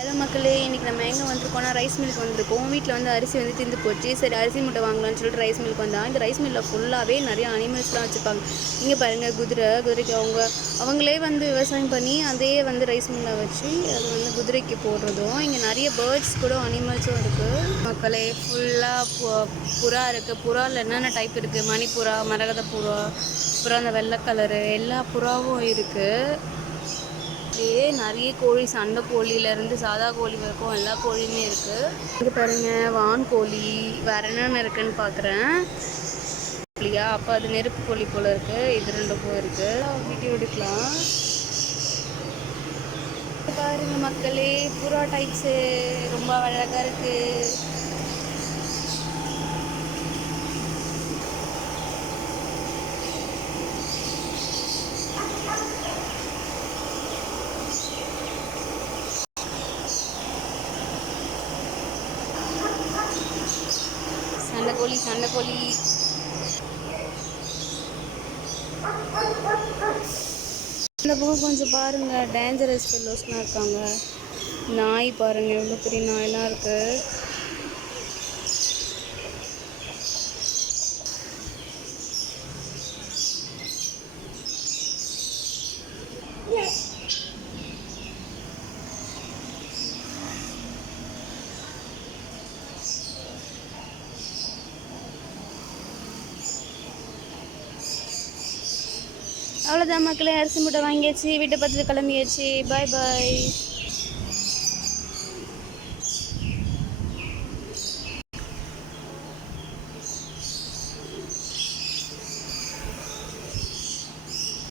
Hello மக்களே, இன்றைக்கி நம்ம எங்கே வந்திருக்கோம்னா ரைஸ் மில்க் வந்திருக்கோம். வீட்டில் வந்து அரிசி வந்து தீர்ந்து போச்சு. சரி அரிசி மூட்டை வாங்கலாம்னு சொல்லிட்டு ரைஸ் மில்க் வந்தால் இந்த ரைஸ் மில்லில் ஃபுல்லாகவே நிறைய அனிமல்ஸ்லாம் வச்சுருப்பாங்க. இங்கே பாருங்கள், குதிரைக்கு அவங்களே வந்து விவசாயம் பண்ணி அதே வந்து ரைஸ் மில்லை வச்சு அது வந்து குதிரைக்கு போடுறதும். இங்கே நிறைய பேர்ட்ஸ் கூட அனிமல்ஸும் இருக்குது மக்களே. ஃபுல்லாக புறா இருக்குது. புறாவில் என்னென்ன டைப் இருக்குது, மணிப்புறா, மரகத புறா, அப்புறம் அந்த வெள்ளை கலரு எல்லா புறாவும் இருக்குது. நிறைய கோழி, சண்டை கோழியிலேருந்து சாதா கோழி வரைக்கும் எல்லா கோழியுமே இருக்குது. இங்கே பாருங்கள், வான்கோழி வேறு என்னென்ன இருக்குதுன்னு பார்க்குறேன் இல்லையா. அப்போ அது நெருப்பு கோழி போல் இருக்குது. இது ரெண்டும் போயிருக்கு. வீடியோ எடுக்கலாம் பாருங்க மக்களே. புறா டைப்ஸு ரொம்ப அழகாக இருக்குது. சண்டைக்கோழி இந்த பக்கம் கொஞ்சம் பாருங்கள், டேஞ்சரஸ் ஃபெல்லோஸ்லாம் இருக்காங்க. நாய் பாருங்கள், எவ்வளோ பெரிய நாயெல்லாம் இருக்குது. அவ்வளோதான் மக்களே, அரிசி மூட்டை வாங்கியாச்சு, வீட்டை பார்த்து கிளம்பியாச்சு. பாய் பாய்.